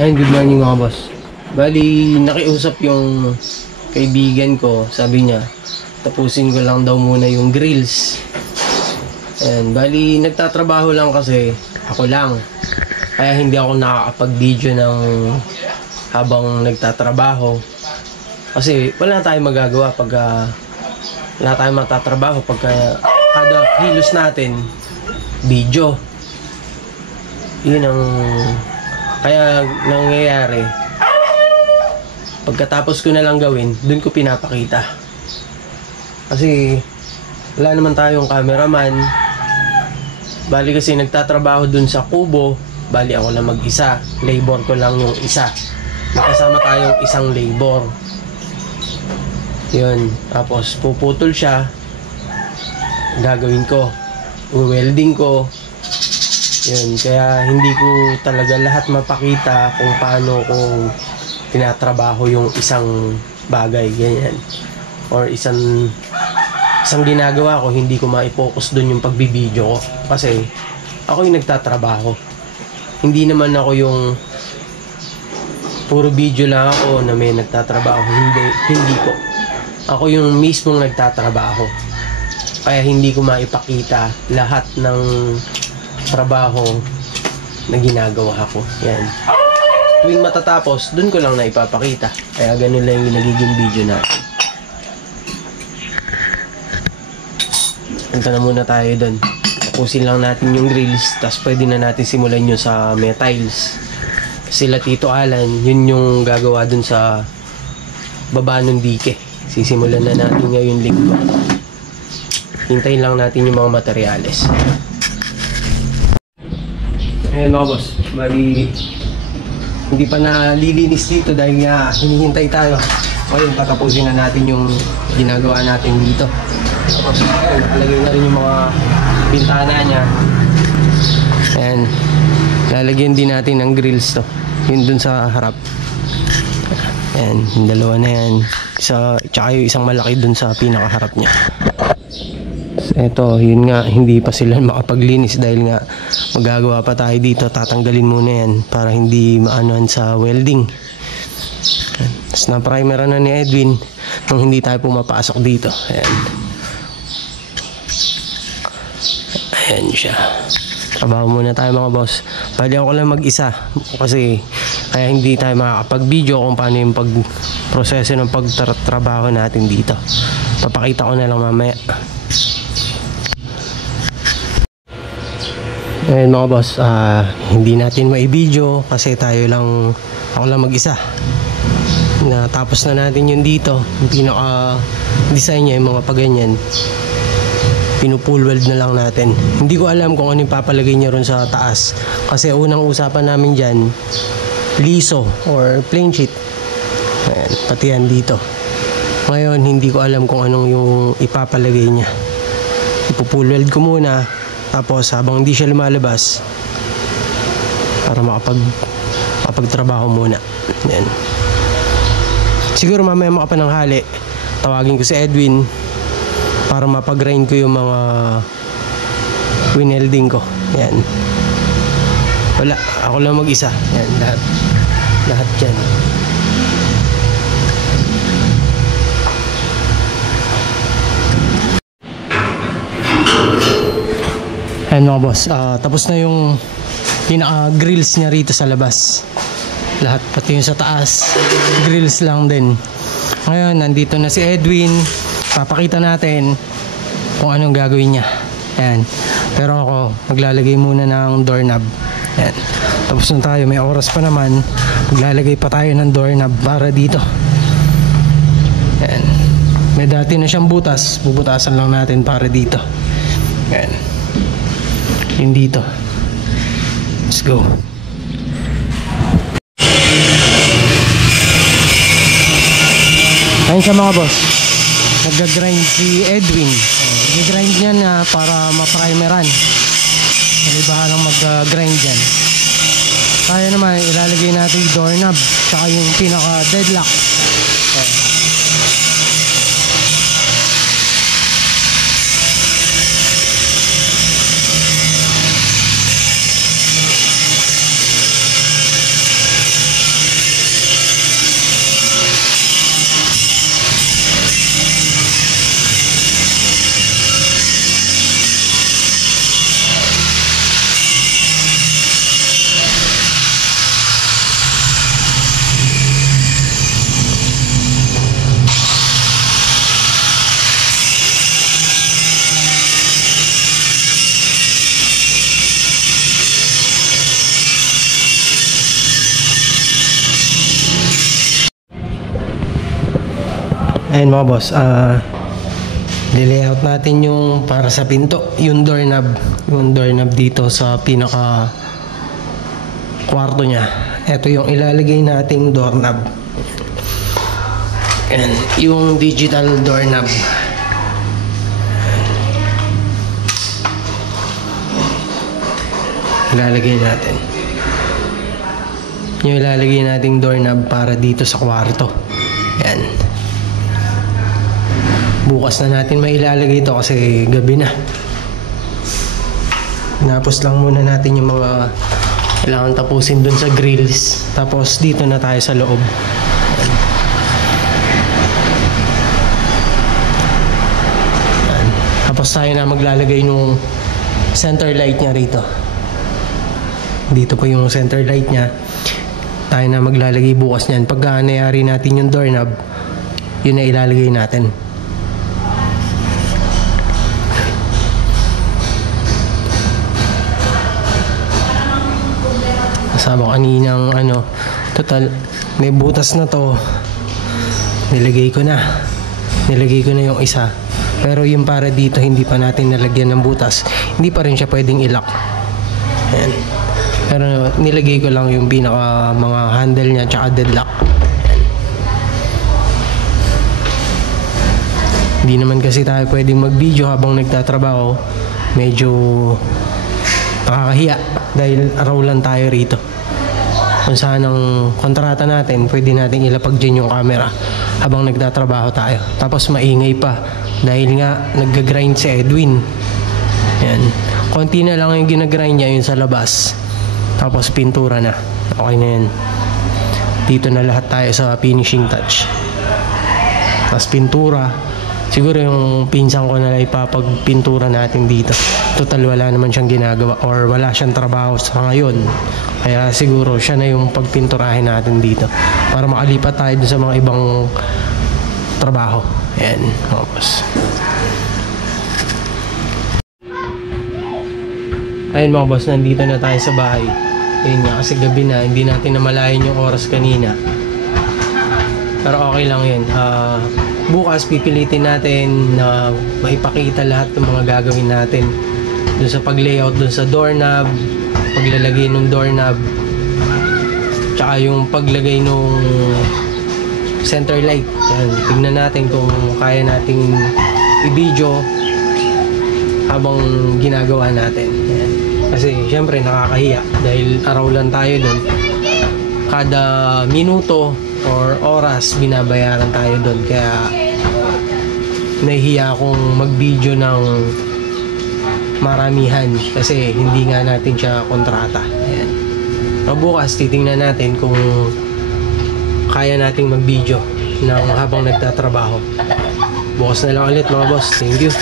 Ayun, good morning mga boss. Bali, nakiusap yung kaibigan ko. Sabi niya, tapusin ko lang daw muna yung grills. Ayan, bali, nagtatrabaho lang kasi ako lang. Kaya hindi ako nakakapag-video ng habang nagtatrabaho. Kasi wala tayong magagawa pag wala tayong matatrabaho pag kada kilos natin video. Yun ang kaya nangyayari. Pagkatapos ko na lang gawin, dun ko pinapakita. Kasi wala naman tayong cameraman. Bali kasi nagtatrabaho dun sa kubo. Bali ako lang mag-isa. Labor ko lang yung isa. Nakasama tayong isang labor. Yun. Tapos puputol siya. Gagawin ko. Welding ko. Yun. Kaya hindi ko talaga lahat mapakita kung paano ko tinatrabaho yung isang bagay. Ganyan. Or isang ginagawa ko, hindi ko ma-focus dun yung pagbibideo ko. Kasi ako yung nagtatrabaho. Hindi naman ako yung puro video lang ako na may nagtatrabaho. Hindi ko. Ako yung mismong nagtatrabaho. Kaya hindi ko maipakita lahat ng trabaho na ginagawa ko. Yan. Tuwing matatapos, dun ko lang na ipapakita. Kaya ganun lang yung nagiging video natin. Punta na muna tayo dun. Tapusin lang natin yung grills, tapos pwede na natin simulan yun sa metals. Sila Tito Alan, yun yung gagawa dun sa baba ng dike. Sisimulan na natin ngayon linggo. Hintayin lang natin yung mga materyales. Ayan mga boss, bali hindi pa nalilinis dito dahil nga hinihintay tayo. Ngayon patapusin na natin yung ginagawa natin dito. Tapos nakalagay na rin yung mga bintana niya. Ayan, lalagyan din natin ng grills to. Yun dun sa harap. Ayan, yung dalawa na yan. Tsaka yung isang malaki dun sa pinakaharap niya. Eto, yun nga, hindi pa sila makapaglinis dahil nga magagawa pa tayo dito. Tatanggalin muna yan para hindi maanohan sa welding. Tapos na-primer na ni Edwin nung hindi tayo pumapasok dito. Ayan. Ayan siya. Trabaho muna tayo mga boss. Bali ako lang mag-isa kasi kaya hindi tayo makakapag-video kung paano yung pag-proseso ng pagtrabaho natin dito. Papakita ko na lang mamaya. Ayan mga boss, hindi natin mai-video kasi ako lang mag-isa. Natapos na natin yung dito, yung pinaka-design niya, yung mga paganyan. Pinupull weld na lang natin. Hindi ko alam kung ano yung papalagay niya ron sa taas. Kasi unang usapan namin dyan, liso or plain sheet. Ayan, pati yan dito. Ngayon, hindi ko alam kung anong yung ipapalagay niya. Ipupull weld ko muna. Tapos habang hindi siya lumalabas para makapagtrabaho muna. Yan. Siguro mamaya makapananghali tawagin ko si Edwin para mapag-grind ko yung mga winelding ko. Yan. Wala, ako lang mag-isa. Yan, lahat dyan. Ayan mga boss, tapos na yung pinaka-grills niya rito sa labas. Lahat, pati yung sa taas, grills lang din. Ngayon, nandito na si Edwin. Papakita natin kung anong gagawin niya. Ayan. Pero ako, maglalagay muna ng doorknob. Ayan. Tapos na tayo, may oras pa naman. Maglalagay pa tayo ng doorknob para dito. Ayan. May dati na siyang butas. Bubutasan lang natin para dito. Ayan. Yun dito. Let's go. Ayun siya mga boss. Nag-grind si Edwin. Nag-grind niya na para ma-primeran. Malibahan lang mag-grind dyan. Kaya naman ilalagay natin yung doorknob tsaka yung pinaka-deadlock. Ayun mga boss, nilayout natin yung para sa pinto, yung doorknob dito sa pinaka kwarto niya. Ito yung ilalagay nating doorknob. Ayan, yung digital doorknob. Ilalagay natin. Yung ilalagay nating doorknob para dito sa kwarto. Ayan. Bukas na natin mailalagay ito kasi gabi na. Napos lang muna natin yung mga kailangan tapusin dun sa grills. Tapos dito na tayo sa loob. Ayan. Tapos tayo na maglalagay nung center light niya rito. Dito po yung center light niya. Tayo na maglalagay bukas niyan. Pagka nayari natin yung doorknob, yun na ilalagay natin. Kasama kaninang total may butas na to. Nilagay ko na yung isa. Pero yung para dito hindi pa natin nalagyan ng butas. Hindi pa rin siya pwedeng i-lock. Ayan. Pero nilagay ko lang yung pinaka mga handle niya tsaka deadlock. Ayan. Hindi naman kasi tayo pwedeng mag-video habang nagtatrabaho. Medyo nakakahiya dahil araw lang tayo rito. Kung saan ang kontrata natin, pwede natin ilapag dyan yung camera habang nagtatrabaho tayo. Tapos maingay pa dahil nga nag-grind si Edwin. Yan. Konti na lang yung ginagrind niya yun sa labas. Tapos pintura na. Okay na yan. Dito na lahat tayo sa finishing touch. Tapos pintura. Siguro yung pinsan ko na lang ipapagpintura natin dito. Total wala naman siyang ginagawa or wala siyang trabaho sa ngayon. Kaya siguro siya na yung pagpinturahin natin dito para makalipat tayo dun sa mga ibang trabaho. Ayan. Tapos ayun mga boss, nandito na tayo sa bahay. Ayun nga, kasi gabi na, hindi natin namalayan yung oras kanina. Pero okay lang yun. Bukas pipilitin natin na maipakita lahat ng mga gagawin natin dun sa pag-layout, dun sa doorknob, paglalagay ng doorknob, tsaka yung paglagay ng center light. Yan. Tignan natin kung kaya nating i-video habang ginagawa natin. Yan. Kasi syempre nakakahiya dahil araw lang tayo dun. Kada minuto or oras binabayaran tayo doon, kaya nahihiya akong mag-video ng maramihan kasi hindi nga natin siya kontrata. Ayan. So, bukas titingnan natin kung kaya nating mag-video ng habang nagtatrabaho. Bukas na lang ulit mga boss. Thank you.